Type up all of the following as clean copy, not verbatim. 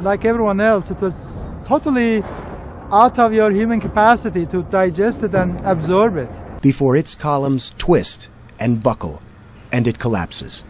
like everyone else, it was totally out of your human capacity to digest it and absorb it. Before its columns twist and buckle, and it collapses.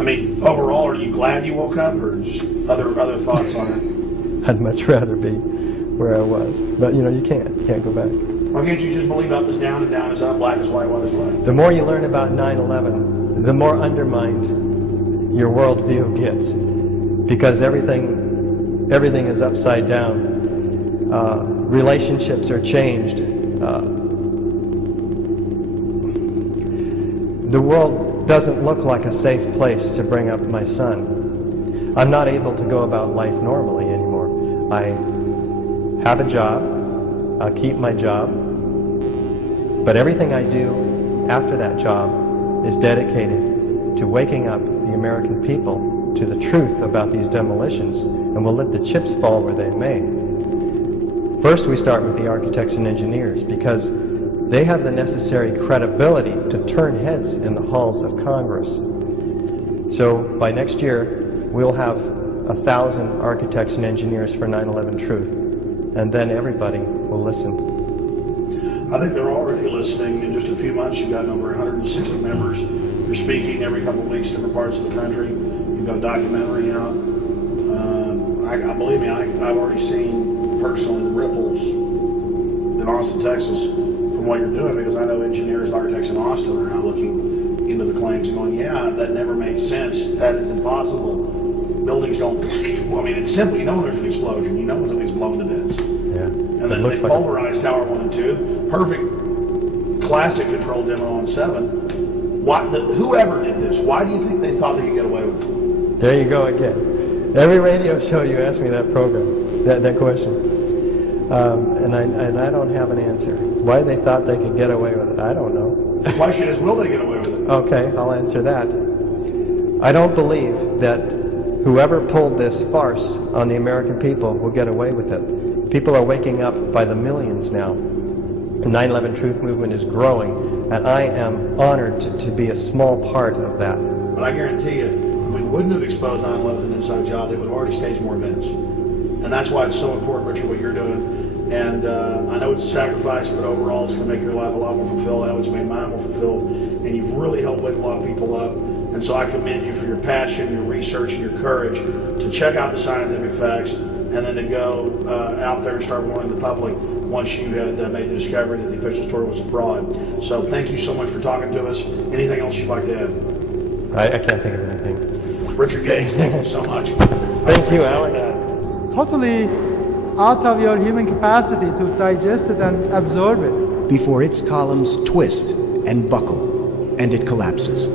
I mean, overall, are you glad you woke up, or just other thoughts on it? I'd much rather be where I was. But, you know, you can't go back. Why can't you just believe up is down and down is up, black is white, white is black? The more you learn about 9/11, the more undermined your worldview gets, because everything is upside down. Relationships are changed. The world doesn't look like a safe place to bring up my son. I'm not able to go about life normally anymore. I have a job. I'll keep my job. But everything I do after that job is dedicated to waking up the American people to the truth about these demolitions, and we'll let the chips fall where they may. First, we start with the architects and engineers, because they have the necessary credibility to turn heads in the halls of Congress. So by next year, we'll have 1,000 architects and engineers for 9/11 Truth, and then everybody will listen. I think they're already listening. In just a few months, you've got over 160 members. You're speaking every couple of weeks, different parts of the country. You've got a documentary out. I believe me, I've already seen personally the ripples in Austin, Texas, from what you're doing, because I know engineers and architects in Austin are now looking into the claims and going, yeah, that never made sense. That is impossible. Buildings don't, well, I mean, it's simple. You know when there's an explosion. You know when something's blown to bits. Yeah. And then they polarized Tower 1 and 2. Perfect classic control demo on 7. Whoever did this, why do you think they thought they could get away with it? There you go again. Every radio show you ask me that program, that question. And I don't have an answer. Why they thought they could get away with it, I don't know. Why should will they get away with it? Okay, I'll answer that. I don't believe that whoever pulled this farce on the American people will get away with it. People are waking up by the millions now. The 9/11 Truth movement is growing, and I am honored to be a small part of that. But I guarantee you, we wouldn't have exposed 9/11 as an inside job. They would have already staged more events. And that's why it's so important, Richard, what you're doing. And I know it's a sacrifice, but overall it's going to make your life a lot more fulfilled. I know it's made mine more fulfilled. And you've really helped wake a lot of people up. And so I commend you for your passion, your research, and your courage to check out the scientific facts, and then to go out there and start warning the public once you had made the discovery that the official story was a fraud. So thank you so much for talking to us. Anything else you'd like to add? I can't think of anything. Richard Gates, thank you so much. Thank you, Alex. It's totally out of your human capacity to digest it and absorb it. Before its columns twist and buckle, and it collapses.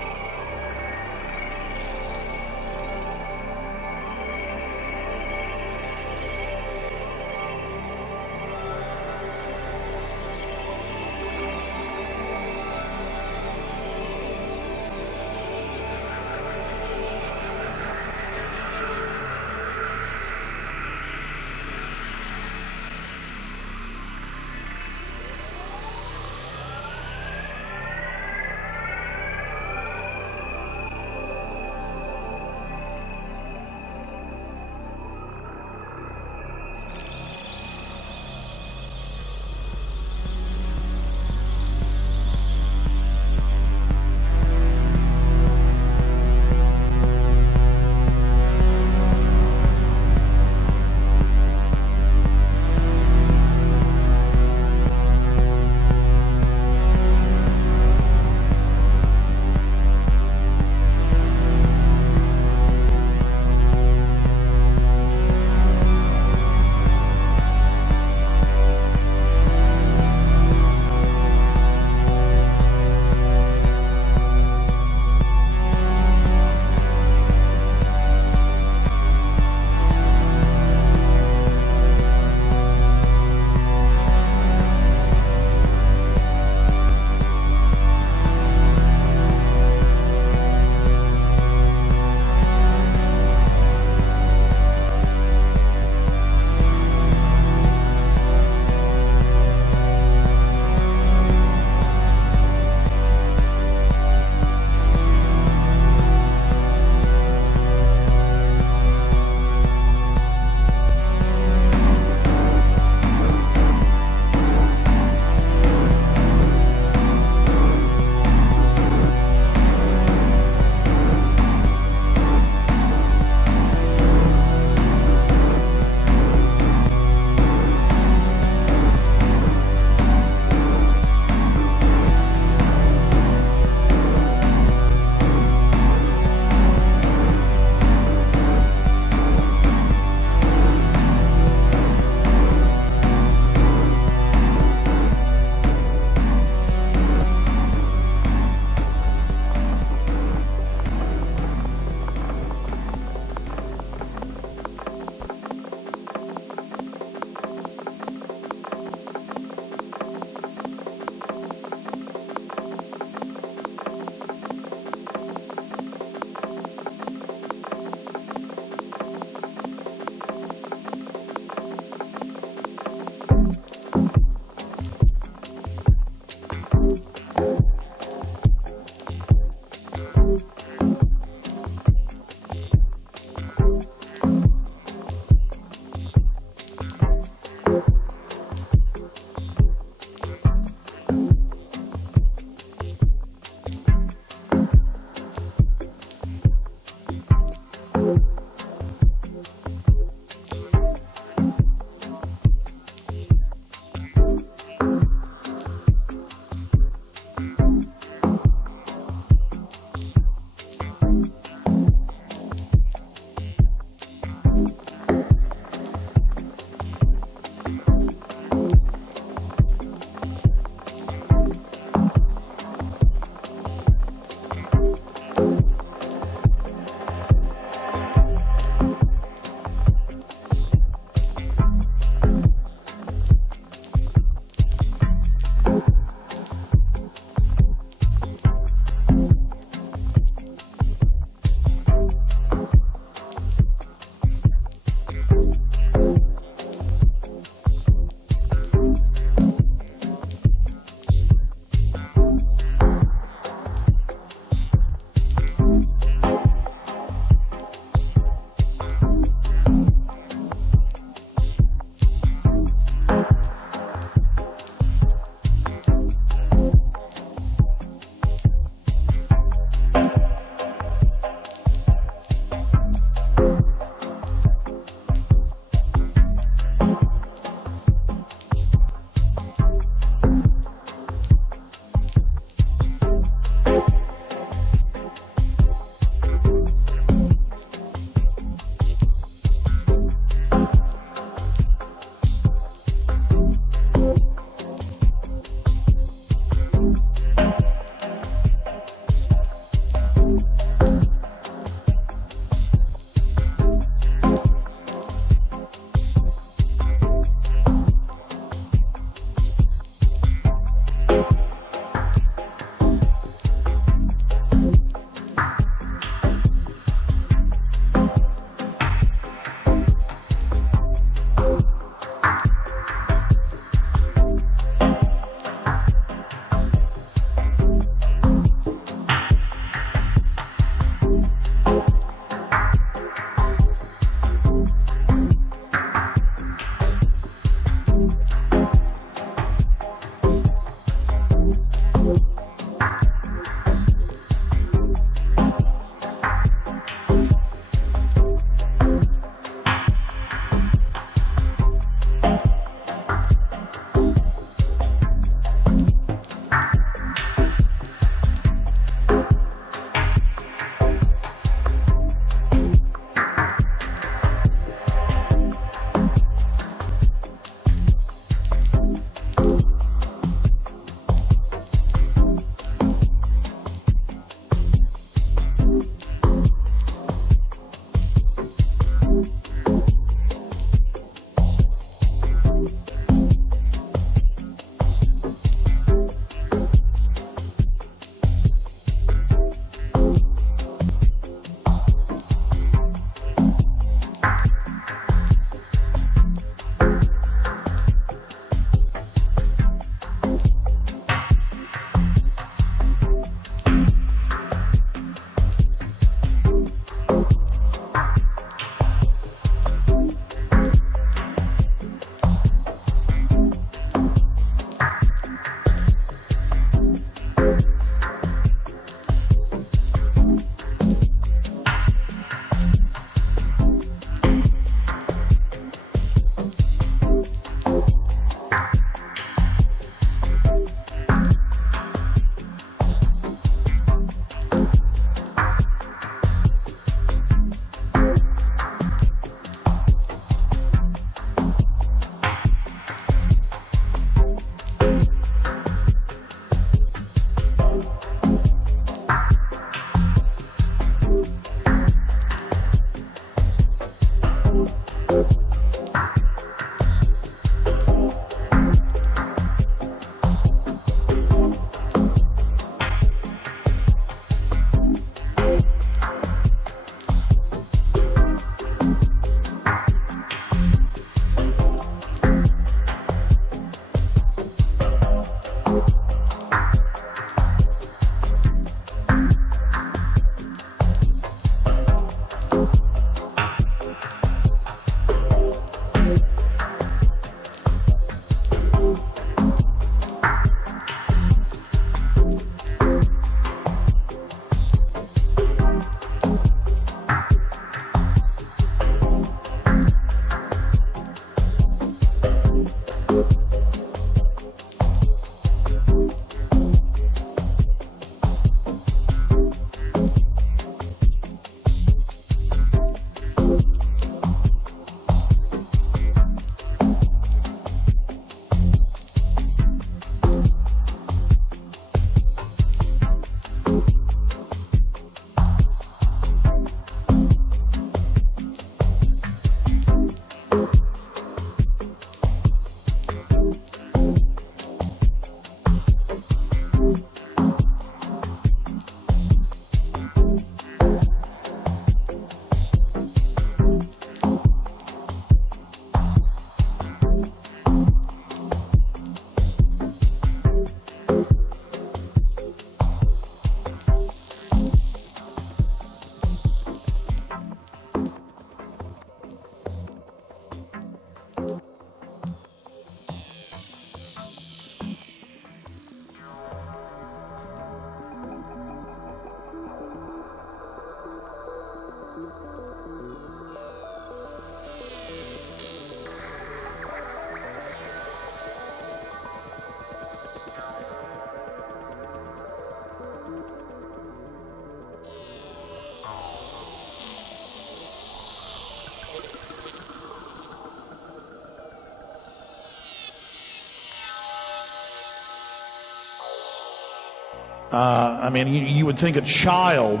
I mean, you would think a child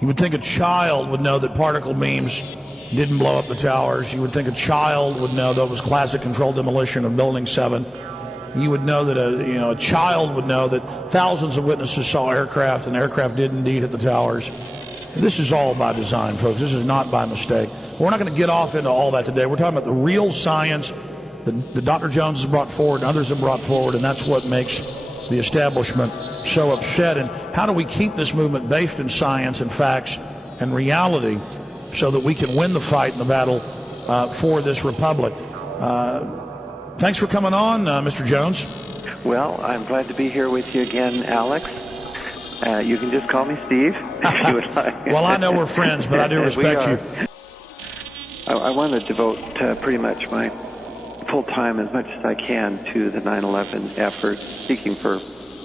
would know that particle beams didn't blow up the towers. You would think a child would know that was classic controlled demolition of Building 7. You would know that a child would know that thousands of witnesses saw aircraft, and aircraft did indeed hit the towers. This is all by design, folks. This is not by mistake. We're not going to get off into all that today. We're talking about the real science that Dr. Jones has brought forward and others have brought forward, and that's what makes the establishment so upset. And how do we keep this movement based in science and facts and reality so that we can win the fight and the battle for this republic? Thanks for coming on, Mr. Jones. Well, I'm glad to be here with you again, Alex. You can just call me Steve if you would like. Well, I know we're friends, but I do respect you. I want to devote pretty much my full time, as much as I can, to the 9/11 effort, seeking for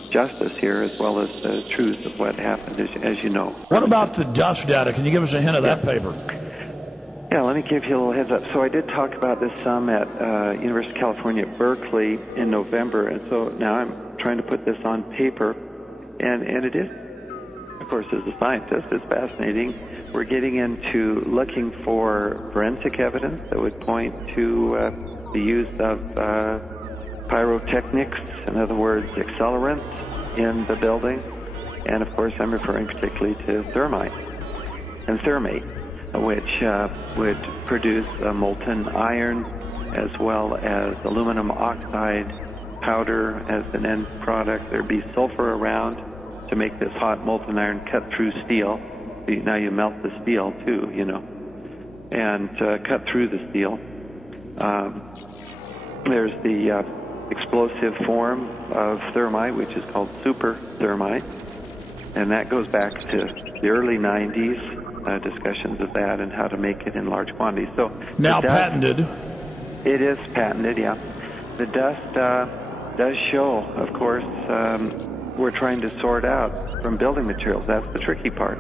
justice here, as well as the truth of what happened, as you know. What about the dust data? Can you give us a hint of that paper? Yeah, let me give you a little heads up. So I did talk about this some at University of California at Berkeley in November, and so now I'm trying to put this on paper, and it is, of course, as a scientist, it's fascinating. We're getting into looking for forensic evidence that would point to the use of pyrotechnics, in other words, accelerants in the building, and of course I'm referring particularly to thermite and thermate, which would produce molten iron as well as aluminum oxide powder as an end product. There'd be sulfur around to make this hot molten iron cut through steel. Now you melt the steel too, and cut through the steel. There's the explosive form of thermite, which is called super thermite, and that goes back to the early 90s, discussions of that and how to make it in large quantities. So now patented. It is patented, yeah. The dust does show, of course, we're trying to sort out from building materials. That's the tricky part.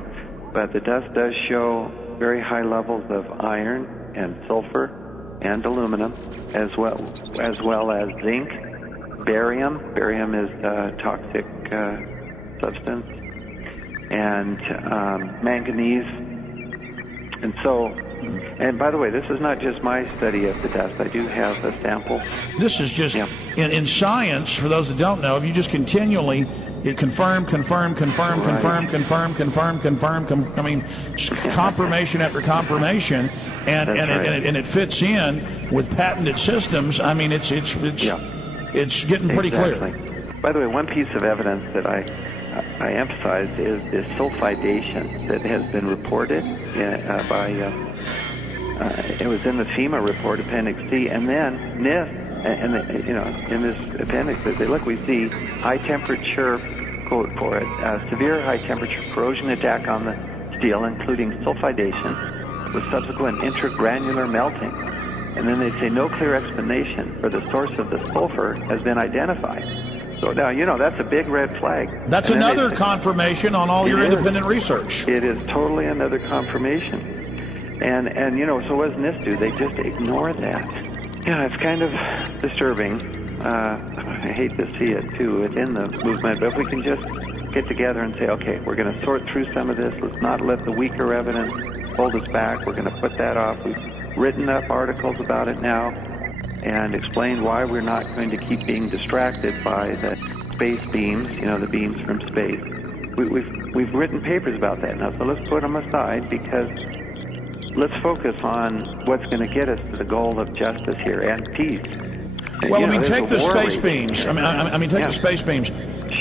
But the dust does show very high levels of iron and sulfur and aluminum, as well as zinc, barium. Barium is a toxic substance, and manganese. And so And by the way, this is not just my study of the dust. I do have a sample. This is just, Yeah. in science, for those that don't know, if you just continually confirm, confirm, I mean, confirmation after confirmation, and That's right. it fits in with patented systems. I mean, it's getting pretty Exactly. clear. By the way, one piece of evidence that I emphasized is this sulfidation that has been reported it was in the FEMA report, Appendix C, and then NIST, and in this appendix, they say, look, we see high temperature, quote for it, severe high temperature corrosion attack on the steel, including sulfidation, with subsequent intragranular melting. And then they say no clear explanation for the source of the sulfur has been identified. So now, that's a big red flag. That's And then another confirmation on all your It is. independent research. It is totally another confirmation. And so what does NIST do? They just ignore that. Yeah, it's kind of disturbing. I hate to see it, too, within the movement. But if we can just get together and say, okay, we're going to sort through some of this. Let's not let the weaker evidence hold us back. We're going to put that off. We've written up articles about it now and explained why we're not going to keep being distracted by the space beams, the beams from space. We've written papers about that now, so let's put them aside because let's focus on what's going to get us to the goal of justice here and peace. Well, There's take a the war space raging beams. here. I mean, take Yeah. the space beams.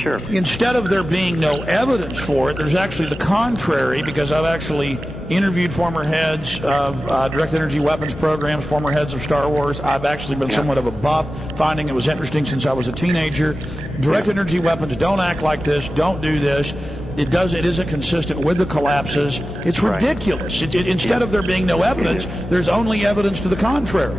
Sure. Instead of there being no evidence for it, there's actually the contrary, because I've actually interviewed former heads of direct energy weapons programs, former heads of Star Wars. I've actually been somewhat of a buff, finding it was interesting since I was a teenager. Direct energy weapons don't act like this, don't do this. It isn't consistent with the collapses. It's Right. ridiculous. Instead of there being no evidence, there's only evidence to the contrary.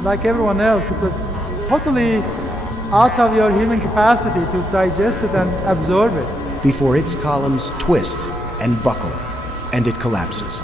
Like everyone else, it was totally out of your human capacity to digest it and absorb it. Before its columns twist and buckle, and it collapses.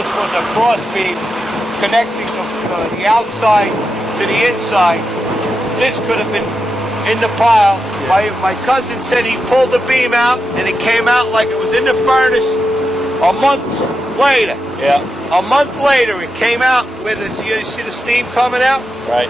this was a cross beam connecting the outside to the inside, this could have been in the pile. My cousin said he pulled the beam out and it came out like it was in the furnace a month later. Yeah. A month later it came out with it. You see the steam coming out? Right.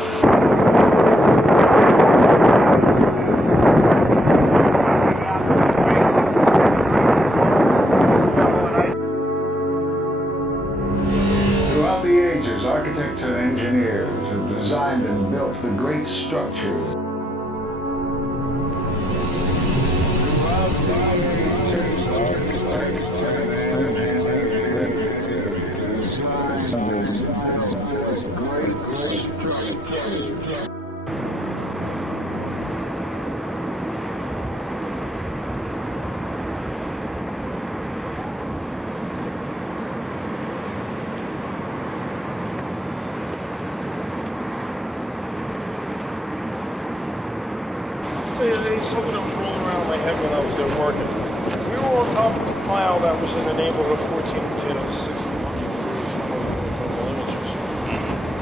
Throughout the ages, architects and engineers have designed and built the great structures. Something that was rolling around in my head when I was there working. We were on top of a pile that was in the neighborhood of 14 to 1600 millimeters.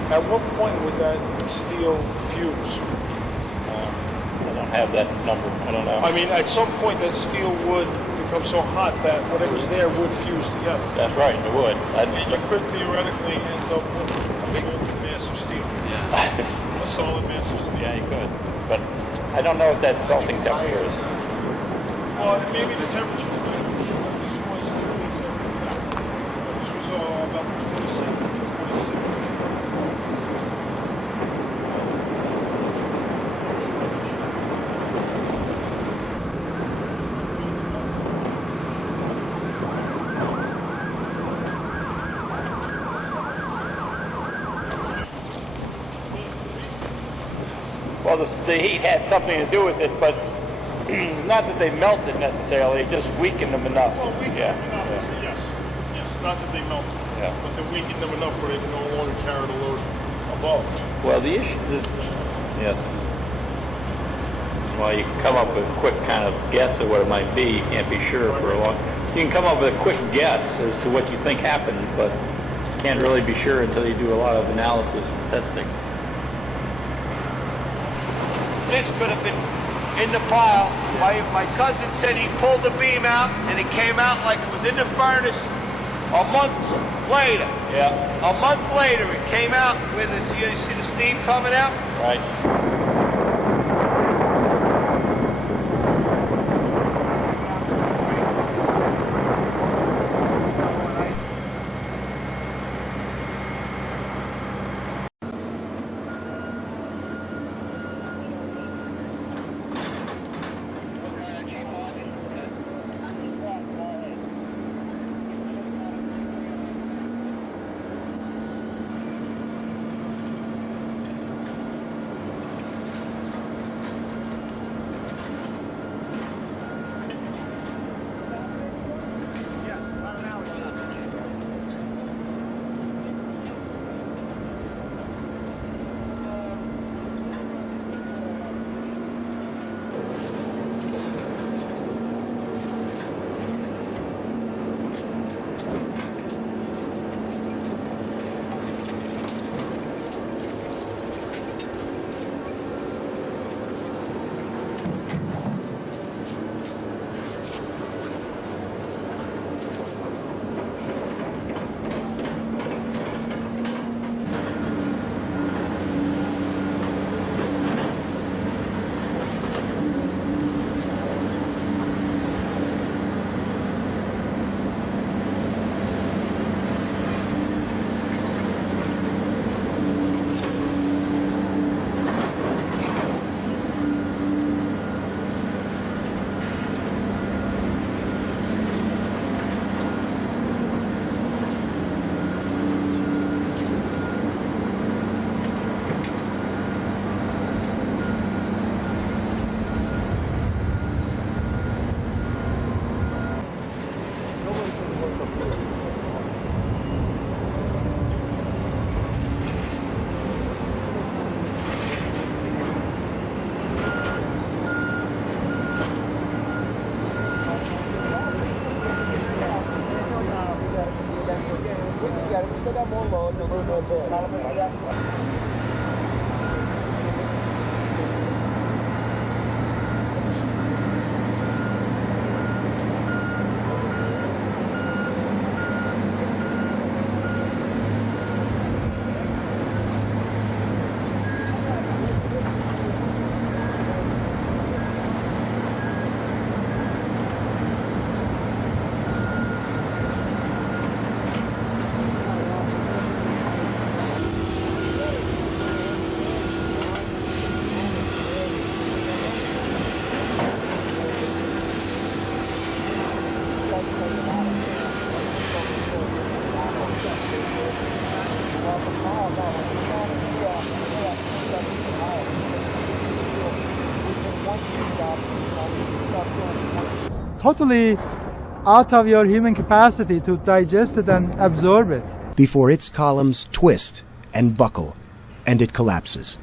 At what point would that steel fuse? I don't have that number. I don't know. I mean, at some point that steel would become so hot that whatever's there would fuse together. That's right, it would. And you could theoretically end up with a big mass of steel. Yeah. A solid mass of steel. Yeah, you could. But I don't know what that melting temperature is. Well, maybe the temperature's good. This was 27. This was about 27, 26. Well, the heat had something to do with it, but it's not that they melted necessarily, it just weakened them enough. Well, weakened Yeah. them enough, yes. Yes, not that they melted, Yeah. but they weakened them enough where they can no longer carry the load above. Well, the issue is, yes. Well, you can come up with a quick kind of guess of what it might be. You can't be sure for a long. You can come up with a quick guess as to what you think happened, but you can't really be sure until you do a lot of analysis and testing. This could have been in the pile. My cousin said he pulled the beam out and it came out like it was in the furnace a month later. Yeah. A month later it came out with it. You see the steam coming out? Right. We still got more load and a little bit there. Totally out of your human capacity to digest it and absorb it. Before its columns twist and buckle, and it collapses.